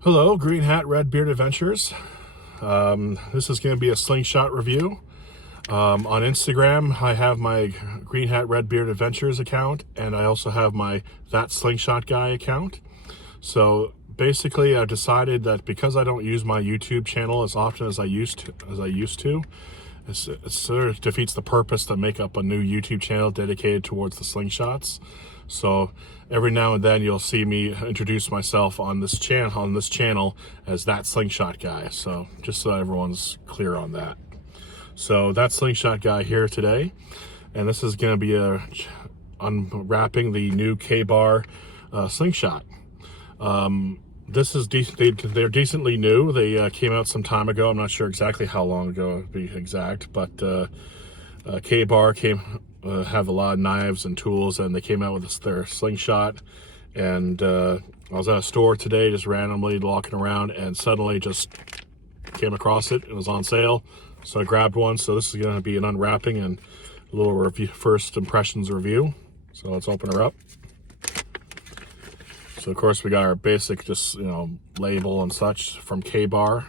Hello, Greenhat-Redbeard Adventures. This is going to be a slingshot review. On Instagram, I have my Greenhat-Redbeard Adventures account, and I also have my That Slingshot Guy account. So basically, I've decided that because I don't use my YouTube channel as often as I used to, it sort of defeats the purpose to make up a new YouTube channel dedicated towards the slingshots. So every now and then you'll see me introduce myself on this channel as That Slingshot Guy. So just so everyone's clear on that. So That Slingshot Guy here today, and this is going to be unwrapping the new Ka-Bar Slingshot. This is they're decently new. They came out some time ago. I'm not sure exactly how long ago to be exact, but Ka-Bar have a lot of knives and tools, and they came out with their slingshot. And I was at a store today, just randomly walking around, and suddenly just came across it. It was on sale, so I grabbed one. So this is going to be an unwrapping and a little review, first impressions review. So let's open her up. So of course we got our basic, just label and such from Ka-Bar.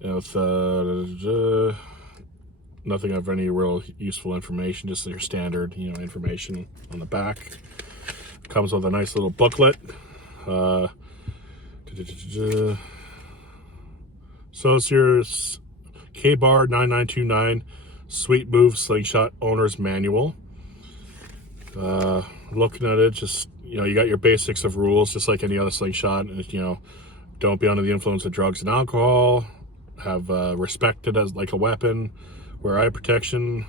With nothing of any real useful information, just your standard information on the back. Comes with a nice little booklet. So it's your Ka-Bar 9929 Sweet Move Slingshot Owner's Manual. Looking at it, just you got your basics of rules, just like any other slingshot. Don't be under the influence of drugs and alcohol. Have respect it as like a weapon. Wear eye protection.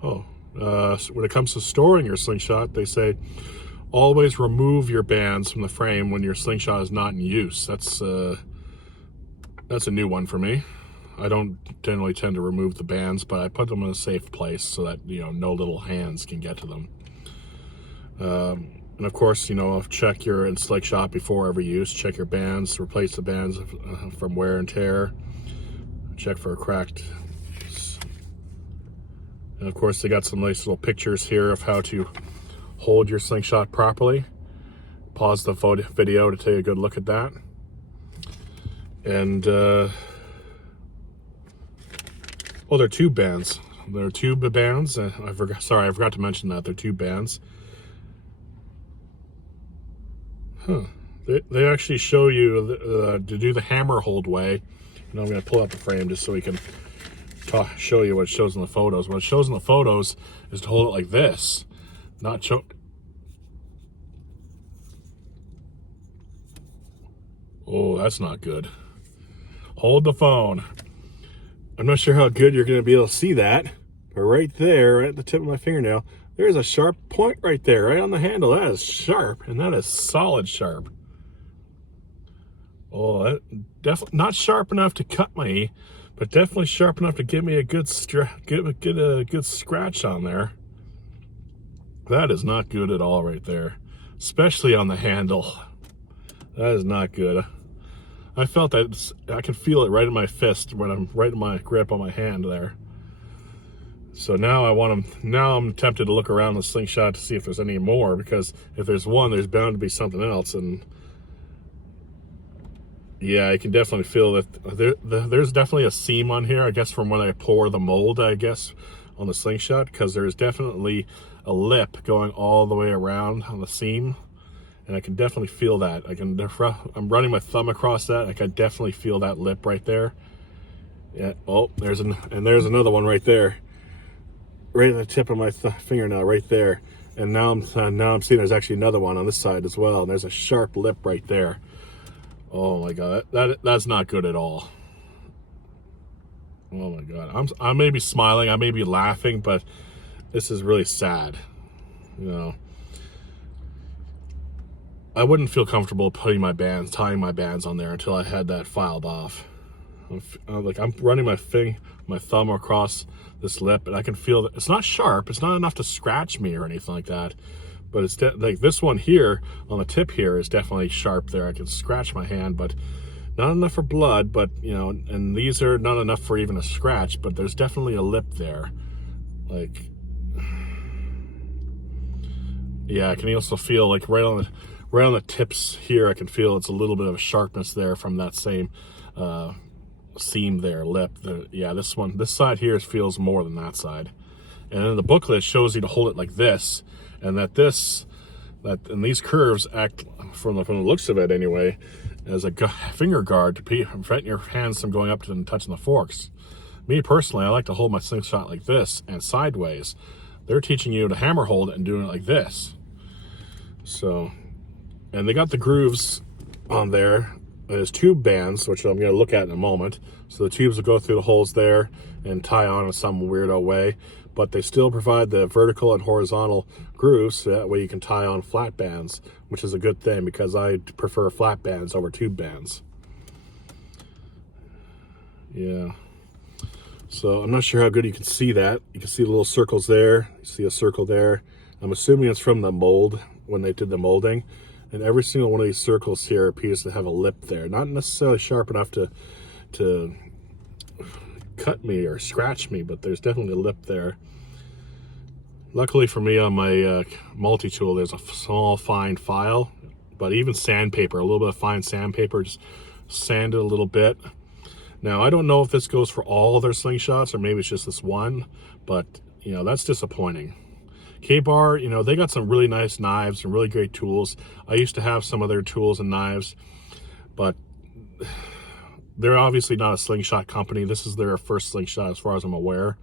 When it comes to storing your slingshot, they say always remove your bands from the frame when your slingshot is not in use. That's a new one for me. I don't generally tend to remove the bands, but I put them in a safe place so that no little hands can get to them. And of course, check your slingshot before every use. Check your bands, replace the bands from wear and tear. Check for a cracked. And of course, they got some nice little pictures here of how to hold your slingshot properly. Pause the video to take a good look at that. And there are tube bands. There are tube bands. I forgot to mention that. They're tube bands. They actually show you to do the hammer hold way. And I'm going to pull out the frame just so we can show you what it shows in the photos. What it shows in the photos is to hold it like this, not choke. Oh, that's not good. Hold the phone. I'm not sure how good you're going to be able to see that, but right there, right at the tip of my fingernail, there's a sharp point right there, right on the handle. That is sharp, and that is solid sharp. Oh, that definitely not sharp enough to cut me, but definitely sharp enough to give me a good get a good scratch on there. That is not good at all right there, especially on the handle. That is not good. I felt that I can feel it right in my fist when I'm right in my grip on my hand there. So now I'm tempted to look around the slingshot to see if there's any more, because if there's one, there's bound to be something else. And yeah, I can definitely feel that there's definitely a seam on here, I guess, from when I pour the mold, I guess, on the slingshot, because there's definitely a lip going all the way around on the seam. And I can definitely feel that. I'm running my thumb across that. I can definitely feel that lip right there. Yeah. Oh, there's another one right there, right at the tip of my fingernail, right there. And now I'm seeing there's actually another one on this side as well. And there's a sharp lip right there. Oh my God, that's not good at all. Oh my God, I may be smiling, I may be laughing, but this is really sad. I wouldn't feel comfortable tying my bands on there until I had that filed off. I'm running my thumb across this lip, and I can feel that it's not sharp. It's not enough to scratch me or anything like that. But it's like this one here on the tip here is definitely sharp there. I can scratch my hand, but not enough for blood. But and these are not enough for even a scratch. But there's definitely a lip there. Like, Yeah, I can also feel like right on the tips here, I can feel it's a little bit of a sharpness there from that same seam there, lip. Yeah, this side here feels more than that side. And then the booklet shows you to hold it like this, and and these curves act, from the looks of it anyway, as a finger guard to prevent your hands from going up to and touching the forks. Me personally, I like to hold my slingshot like this and sideways. They're teaching you to hammer hold it and doing it like this. So, and they got the grooves on there. There's tube bands, which I'm going to look at in a moment. So the tubes will go through the holes there and tie on in some weirdo way. But they still provide the vertical and horizontal grooves, so that way you can tie on flat bands, which is a good thing because I prefer flat bands over tube bands. Yeah. So I'm not sure how good you can see that. You can see the little circles there. You see a circle there. I'm assuming it's from the mold when they did the molding. And every single one of these circles here appears to have a lip there. Not necessarily sharp enough to cut me or scratch me, but there's definitely a lip there. Luckily for me, on my multi-tool, there's a small fine file, but even sandpaper, a little bit of fine sandpaper, just sand it a little bit. Now, I don't know if this goes for all of their slingshots or maybe it's just this one, but, you know, that's disappointing. Ka-Bar, you know, they got some really nice knives and really great tools. I used to have some of their tools and knives, but they're obviously not a slingshot company. This is their first slingshot as far as I'm aware.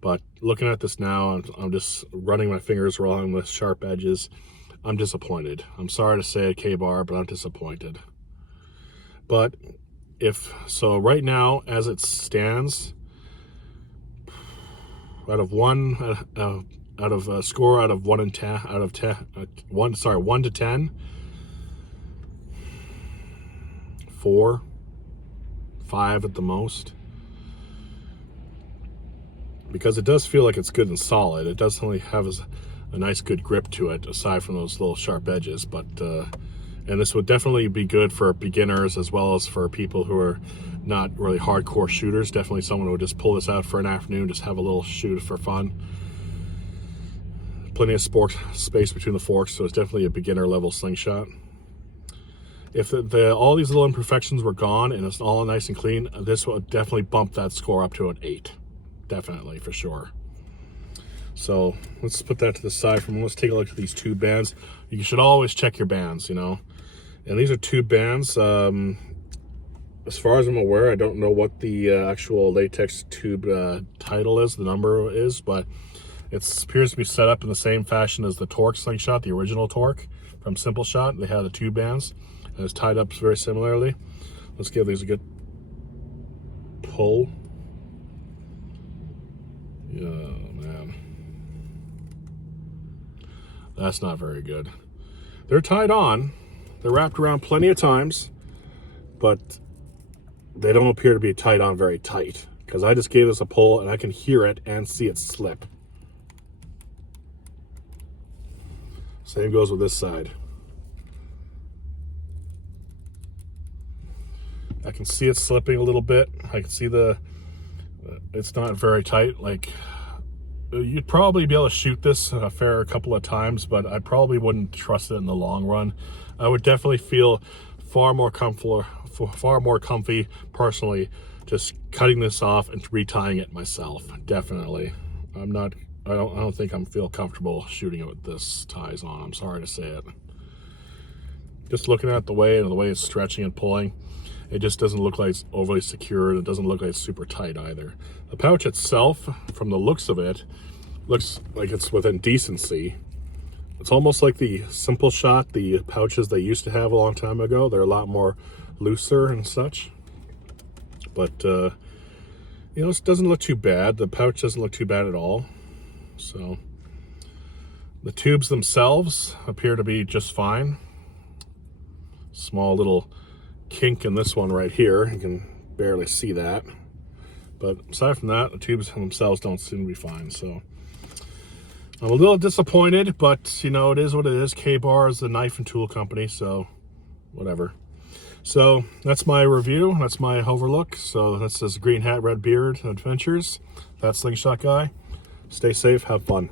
But looking at this now, I'm just running my fingers along the sharp edges. I'm disappointed. I'm sorry to say it, Ka-Bar, but I'm disappointed. But right now, as it stands, out of 1 to 10, 4, 5 at the most, because it does feel like it's good and solid. It doesn't have a nice good grip to it aside from those little sharp edges, but and this would definitely be good for beginners as well as for people who are not really hardcore shooters. Definitely someone who would just pull this out for an afternoon, just have a little shoot for fun. Plenty of space between the forks, so it's definitely a beginner level slingshot. If all these little imperfections were gone and it's all nice and clean, this would definitely bump that score up to an 8. Definitely, for sure. So let's put that to the side for a moment. Let's take a look at these tube bands. You should always check your bands, you know. And these are tube bands. As far as I'm aware, I don't know what the actual latex tube title is, the number is, but it appears to be set up in the same fashion as the Torque slingshot, the original Torque from Simple Shot. They had the tube bands, and it's tied up very similarly. Let's give these a good pull. Oh, man. That's not very good. They're tied on. They're wrapped around plenty of times, but they don't appear to be tied on very tight, because I just gave this a pull and I can hear it and see it slip. Same goes with this side. I can see it slipping a little bit. I can see it's not very tight. Like, you'd probably be able to shoot this a fair couple of times, but I probably wouldn't trust it in the long run. I would definitely feel far more comfy personally just cutting this off and retying it myself. Definitely. I don't think I feel comfortable shooting it with this ties on. I'm sorry to say it. Just looking at the way it's stretching and pulling, it just doesn't look like it's overly secured. It doesn't look like it's super tight either. The pouch itself, from the looks of it, looks like it's within decency. It's almost like the Simple Shot, the pouches they used to have a long time ago. They're a lot more looser and such. But, you know, it doesn't look too bad. The pouch doesn't look too bad at all. So, the tubes themselves appear to be just fine. Small little kink in this one right here. You can barely see that. But aside from that, the tubes themselves don't seem to be fine. So, I'm a little disappointed, but, you know, it is what it is. Ka-Bar is the knife and tool company, so whatever. So that's my review. That's my overlook. So this is Greenhat-Redbeard Adventures. That's Slingshot Guy. Stay safe. Have fun.